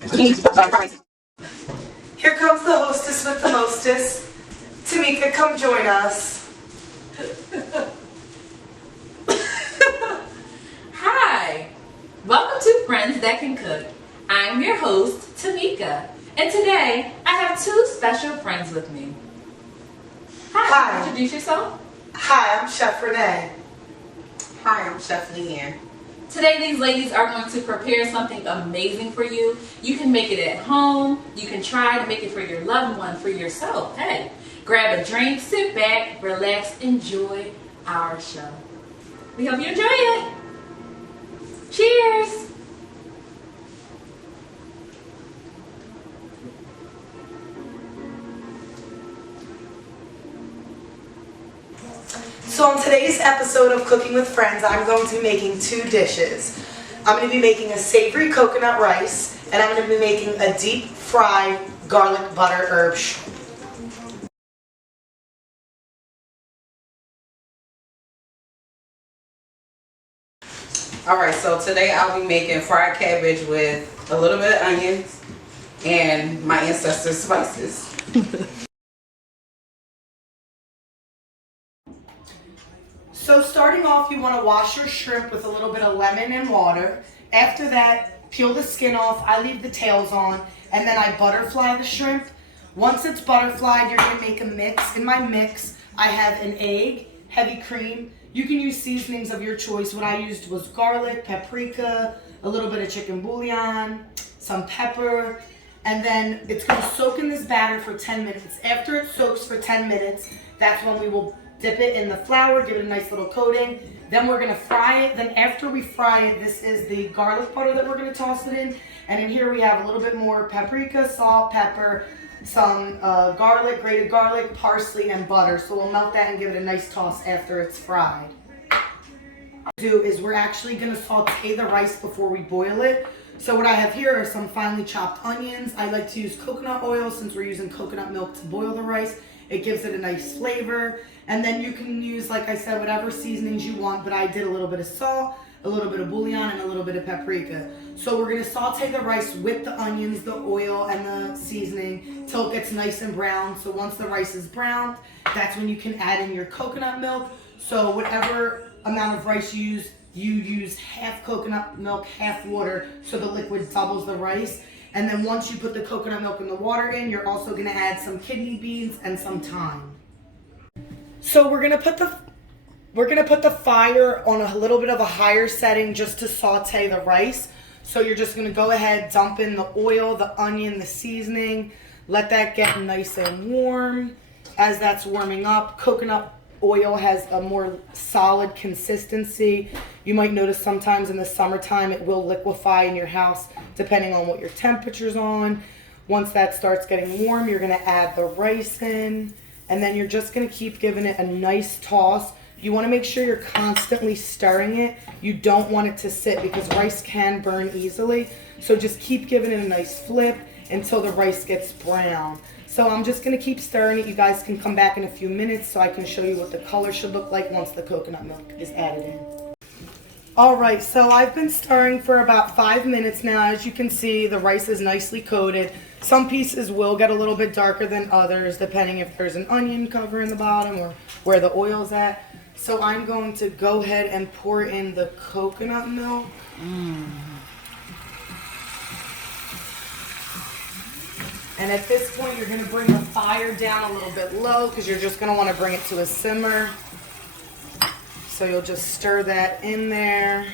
Here comes the hostess with the mostest. Tamika, come join us. Hi, welcome to Friends That Can Cook. I'm your host, Tamika, and today I have two special friends with me. Hi. Introduce yourself. Hi, I'm Chef Renee. Hi, I'm Chef Lee-Ann. Today these ladies are going to prepare something amazing for you. You can make it at home. You can try to make it for your loved one, for yourself. Hey, grab a drink, sit back, relax, enjoy our show. We hope you enjoy it. Cheers. So on today's episode of Cooking with Friends, I'm going to be making two dishes. I'm going to be making a savory coconut rice, and I'm going to be making a deep fried garlic butter herb shrimp. Alright, so today I'll be making fried cabbage with a little bit of onions and my ancestors' spices. So starting off, you want to wash your shrimp with a little bit of lemon and water. After that, peel the skin off. I leave the tails on, and then I butterfly the shrimp. Once it's butterflied, you're going to make a mix. In my mix, I have an egg, heavy cream. You can use seasonings of your choice. What I used was garlic, paprika, a little bit of chicken bouillon, some pepper, and then it's going to soak in this batter for 10 minutes. After it soaks for 10 minutes, that's when we will dip it in the flour, give it a nice little coating. Then we're gonna fry it. Then after we fry it, this is the garlic butter that we're gonna toss it in. And in here we have a little bit more paprika, salt, pepper, some garlic, grated garlic, parsley, and butter. So we'll melt that and give it a nice toss after it's fried. What we'll do is we're actually gonna saute the rice before we boil it. So what I have here are some finely chopped onions. I like to use coconut oil since we're using coconut milk to boil the rice. It gives it a nice flavor. And then you can use, like I said, whatever seasonings you want, but I did a little bit of salt, a little bit of bouillon, and a little bit of paprika. So we're gonna saute the rice with the onions, the oil, and the seasoning till it gets nice and brown. So once the rice is browned, that's when you can add in your coconut milk. So whatever amount of rice you use half coconut milk, half water, so the liquid doubles the rice. And then once you put the coconut milk and the water in, you're also gonna add some kidney beans and some thyme. So we're gonna put the fire on a little bit of a higher setting just to saute the rice. So you're just gonna go ahead, dump in the oil, the onion, the seasoning, let that get nice and warm. As that's warming up, coconut oil has a more solid consistency. You might notice sometimes in the summertime it will liquefy in your house depending on what your temperature's on. Once that starts getting warm, you're gonna add the rice in, and then you're just gonna keep giving it a nice toss. You wanna make sure you're constantly stirring it. You don't want it to sit because rice can burn easily. So just keep giving it a nice flip until the rice gets brown. So I'm just gonna keep stirring it. You guys can come back in a few minutes so I can show you what the color should look like once the coconut milk is added in. All right, so I've been stirring for about 5 minutes now. As you can see, the rice is nicely coated. Some pieces will get a little bit darker than others, depending if there's an onion cover in the bottom or where the oil's at. So I'm going to go ahead and pour in the coconut milk. And at this point, you're gonna bring the fire down a little bit low because you're just gonna wanna bring it to a simmer. So you'll just stir that in there.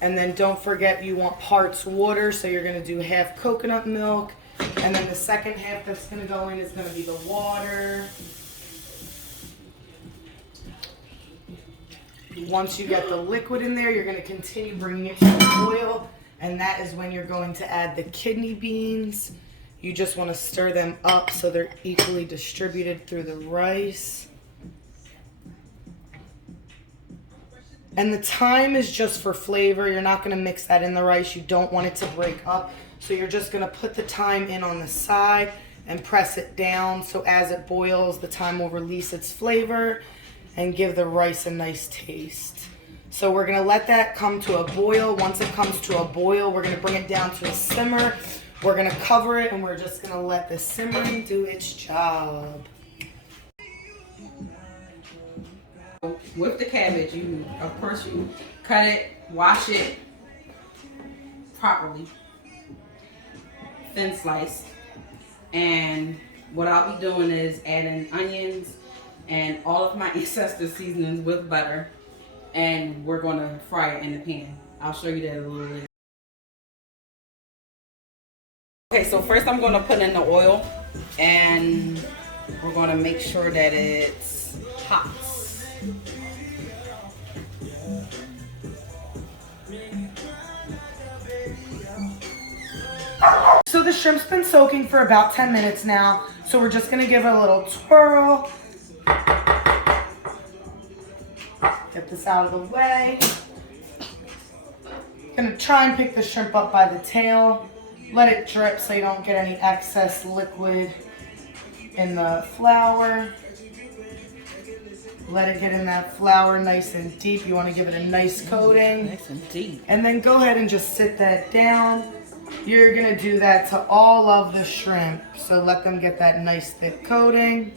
And then don't forget you want parts water, so you're gonna do half coconut milk. And then the second half that's gonna go in is gonna be the water. Once you get the liquid in there, you're gonna continue bringing it to the oil. And that is when you're going to add the kidney beans. You just wanna stir them up so they're equally distributed through the rice. And the thyme is just for flavor. You're not gonna mix that in the rice. You don't want it to break up. So you're just gonna put the thyme in on the side and press it down. So as it boils, the thyme will release its flavor and give the rice a nice taste. So we're gonna let that come to a boil. Once it comes to a boil, we're gonna bring it down to a simmer. We're gonna cover it and we're just gonna let the simmering do its job. With the cabbage, of course you cut it, wash it properly, thin slice. And what I'll be doing is adding onions and all of my ancestor seasonings with butter, and we're going to fry it in the pan. I'll show you that a little later. Okay, so first I'm going to put in the oil, and we're going to make sure that it's hot. So the shrimp's been soaking for about 10 minutes now. So we're just gonna give it a little twirl. Get this out of the way. Gonna try and pick the shrimp up by the tail. Let it drip so you don't get any excess liquid in the flour. Let it get in that flour nice and deep. You wanna give it a nice coating. Nice and deep. And then go ahead and just sit that down. You're gonna do that to all of the shrimp. So let them get that nice thick coating.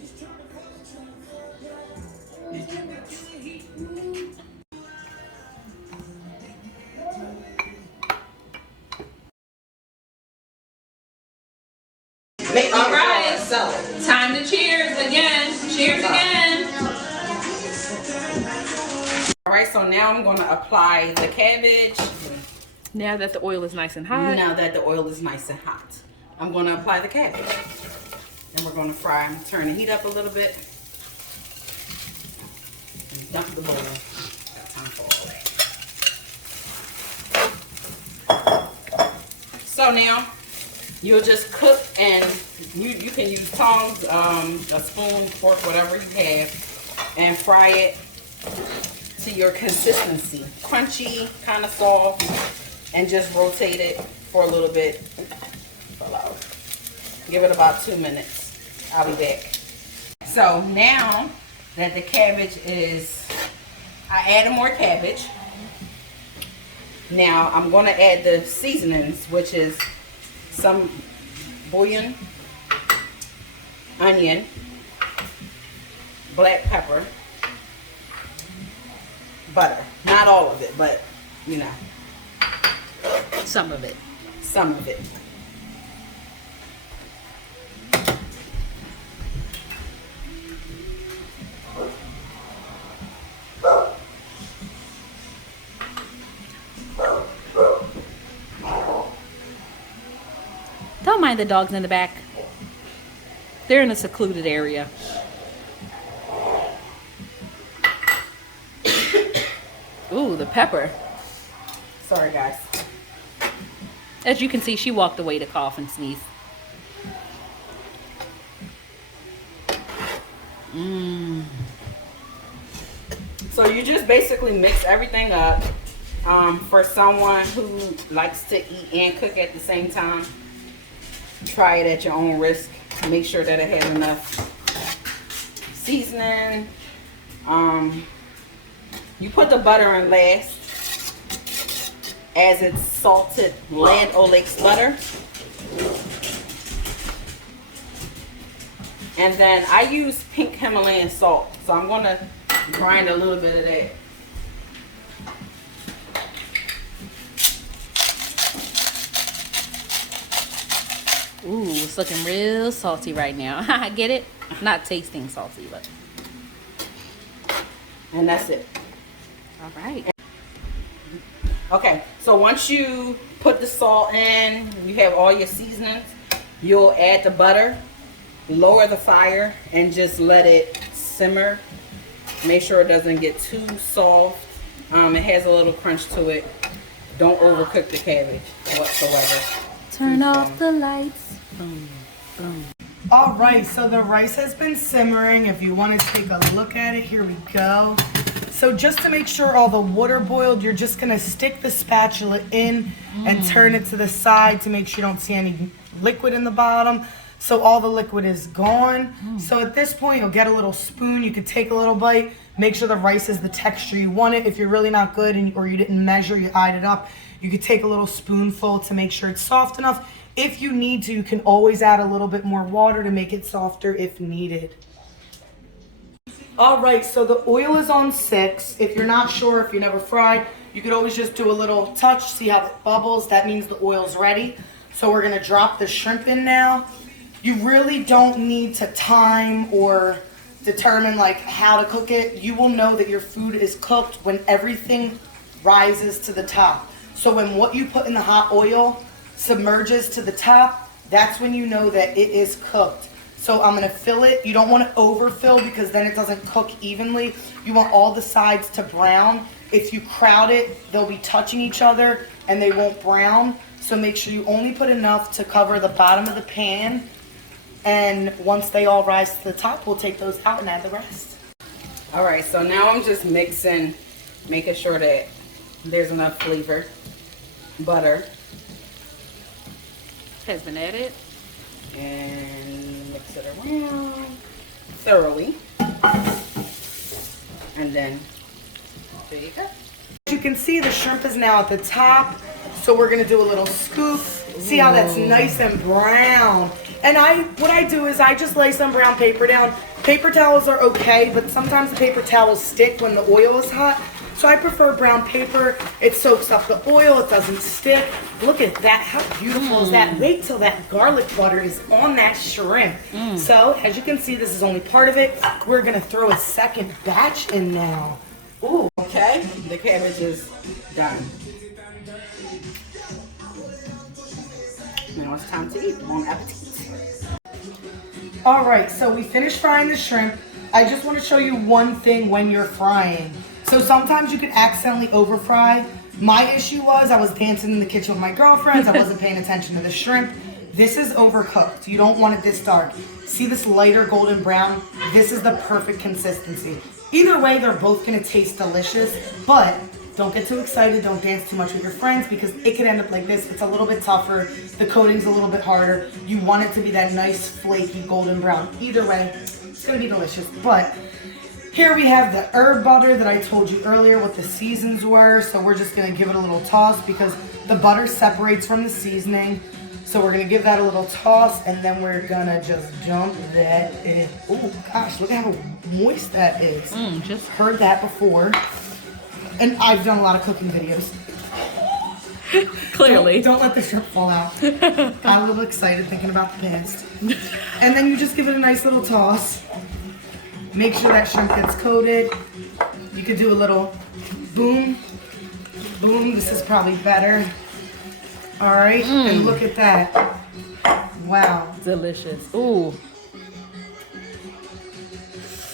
All right, time to cheers again. Cheers again. All right, so now I'm going to apply the cabbage. Now that the oil is nice and hot. Now that the oil is nice and hot, I'm going to apply the cabbage. Then we're going to fry and turn the heat up a little bit. And dump the bowl. Got time for all that. So now you'll just cook, and you can use tongs, a spoon, fork, whatever you have, and fry it to your consistency. Crunchy, kind of soft, and just rotate it for a little bit. Give it about 2 minutes. I'll be back. So now that the cabbage is, I added more cabbage. Now I'm going to add the seasonings, which is some bouillon, onion, black pepper, butter. Not all of it, but you know, Some of it. some of it. Don't mind the dogs in the back. They're in a secluded area. Ooh, the pepper. Sorry, guys. As you can see, she walked away to cough and sneeze. So you just basically mix everything up. For someone who likes to eat and cook at the same time, try it at your own risk. Make sure that it has enough seasoning. You put the butter in last, as it's salted Land O'Lakes butter. And then I use pink Himalayan salt, so I'm going to grind a little bit of that. Ooh, it's looking real salty right now. Get it? Not tasting salty, but. And that's it. All right. Okay, so once you put the salt in, you have all your seasonings, you'll add the butter, lower the fire, and just let it simmer. Make sure it doesn't get too soft. It has a little crunch to it. Don't overcook the cabbage whatsoever. Turn off the lights. Boom, boom. All right, so the rice has been simmering. If you want to take a look at it, here we go. So just to make sure all the water boiled, you're just gonna stick the spatula in and turn it to the side to make sure you don't see any liquid in the bottom. So all the liquid is gone. So at this point, you'll get a little spoon. You could take a little bite, Make sure the rice is the texture you want it. If you're really not good or you didn't measure, you eyed it up, you could take a little spoonful to make sure it's soft enough. If you need to, you can always add a little bit more water to make it softer if needed. All right, so the oil is on 6. If you're not sure, if you never fried, you could always just do a little touch, see how it bubbles. That means the oil's ready. So we're gonna drop the shrimp in now. You really don't need to time or determine like how to cook it. You will know that your food is cooked when everything rises to the top. So when what you put in the hot oil submerges to the top, that's when you know that it is cooked. So I'm gonna fill it. You don't want to overfill because then it doesn't cook evenly. You want all the sides to brown. If you crowd it, they'll be touching each other and they won't brown. So make sure you only put enough to cover the bottom of the pan. And once they all rise to the top, we'll take those out and add the rest. All right, so now I'm just mixing, making sure that there's enough flavor. Butter. Has been added. And mix it around thoroughly. And then, there you go. As you can see, the shrimp is now at the top. So we're gonna do a little scoop. See how that's nice and brown. And what I do is I just lay some brown paper down. Paper towels are okay, but sometimes the paper towels stick when the oil is hot. So I prefer brown paper. It soaks up the oil, it doesn't stick. Look at that, how beautiful is that? Wait till that garlic butter is on that shrimp. So as you can see, this is only part of it. We're gonna throw a second batch in now. Ooh. Okay, the cabbage is done. Now it's time to eat. Bon appetit. All right, so we finished frying the shrimp. I just want to show you one thing when you're frying. So sometimes you could accidentally over fry. My issue was I was dancing in the kitchen with my girlfriends. I wasn't paying attention to the shrimp. This is overcooked. You don't want it this dark. See this lighter golden brown? This is the perfect consistency. Either way, they're both gonna taste delicious, but don't get too excited. Don't dance too much with your friends because it could end up like this. It's a little bit tougher. The coating's a little bit harder. You want it to be that nice, flaky, golden brown. Either way, it's gonna be delicious. But here we have the herb butter that I told you earlier what the seasons were. So we're just gonna give it a little toss because the butter separates from the seasoning. So we're gonna give that a little toss and then we're gonna just dump that in. Oh gosh, look at how moist that is. Just heard that before. And I've done a lot of cooking videos. clearly. Don't let the shrimp fall out. Got a little excited thinking about the past. And then you just give it a nice little toss. Make sure that shrimp gets coated. You could do a little boom. Boom, this is probably better. All right, and look at that. Wow. Delicious. Ooh.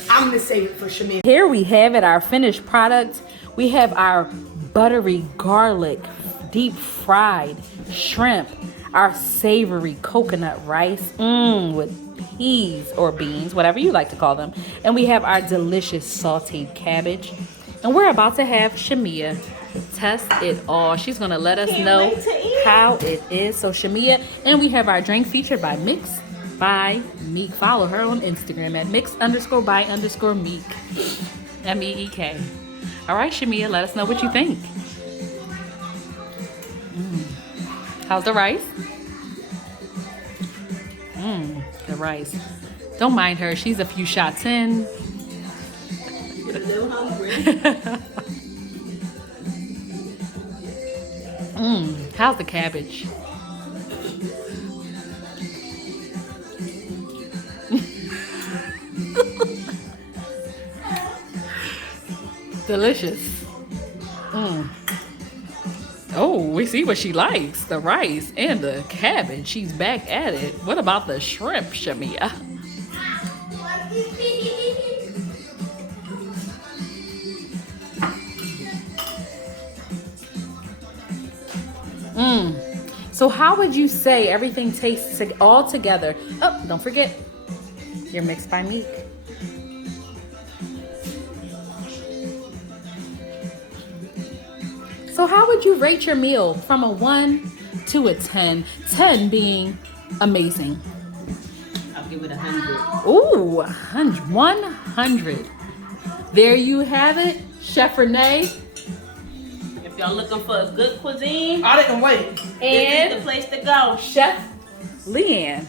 I'm gonna save it for Shamia. Here we have it, our finished product. We have our buttery garlic, deep fried shrimp, our savory coconut rice with peas or beans, whatever you like to call them. And we have our delicious sauteed cabbage. And we're about to have Shamia test it all. She's gonna let us know how it is. So Shamia, and we have our drink featured by Mix by Meek. Follow her on Instagram at mix_by_Meek. MEEK. All right, Shamia, let us know what you think. How's the rice? The rice. Don't mind her. She's a few shots in. A little hungry. How's the cabbage? Delicious. Oh, we see what she likes. The rice and the cabbage. She's back at it. What about the shrimp, Shamia? So how would you say everything tastes all together? Oh, don't forget, you're Mixed by Meek. So how would you rate your meal from a 1 to a 10? 10 being amazing. I'll give it 100. Ooh, 100. There you have it, Chef Renee If y'all looking for a good cuisine, I didn't wait. this is and the place to go. Chef Lee-Ann.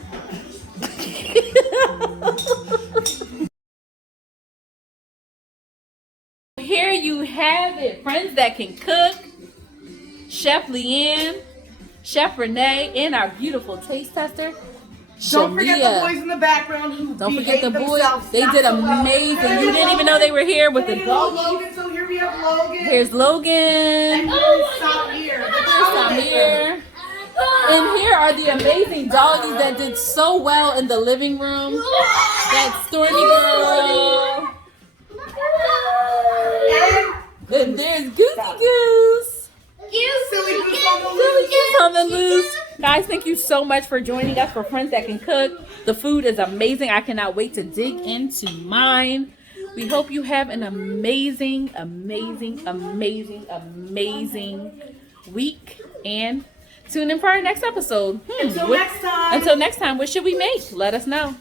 Here you have it, friends that can cook. Chef Lee-Ann, Chef Renee, and our beautiful taste tester. Don't forget Shalia. the boys in the background who Don't forget the behave boys. themselves They not did so well. amazing. Hey, You didn't even know they were here with the Hey, doggies. Logan, so here we have Logan. Here's Logan. And here's Samir. Samir. And here are the amazing doggies that did so well in the living room. That's Stormy Girl. And there's Goosey Goose. Silly Goose on the Silly loose. Goose on the loose. Guys, thank you so much for joining us for Friends That Can Cook. The food is amazing. I cannot wait to dig into mine. We hope you have an amazing, amazing, amazing, amazing week. And tune in for our next episode. Until next time. Until next time, what should we make? Let us know.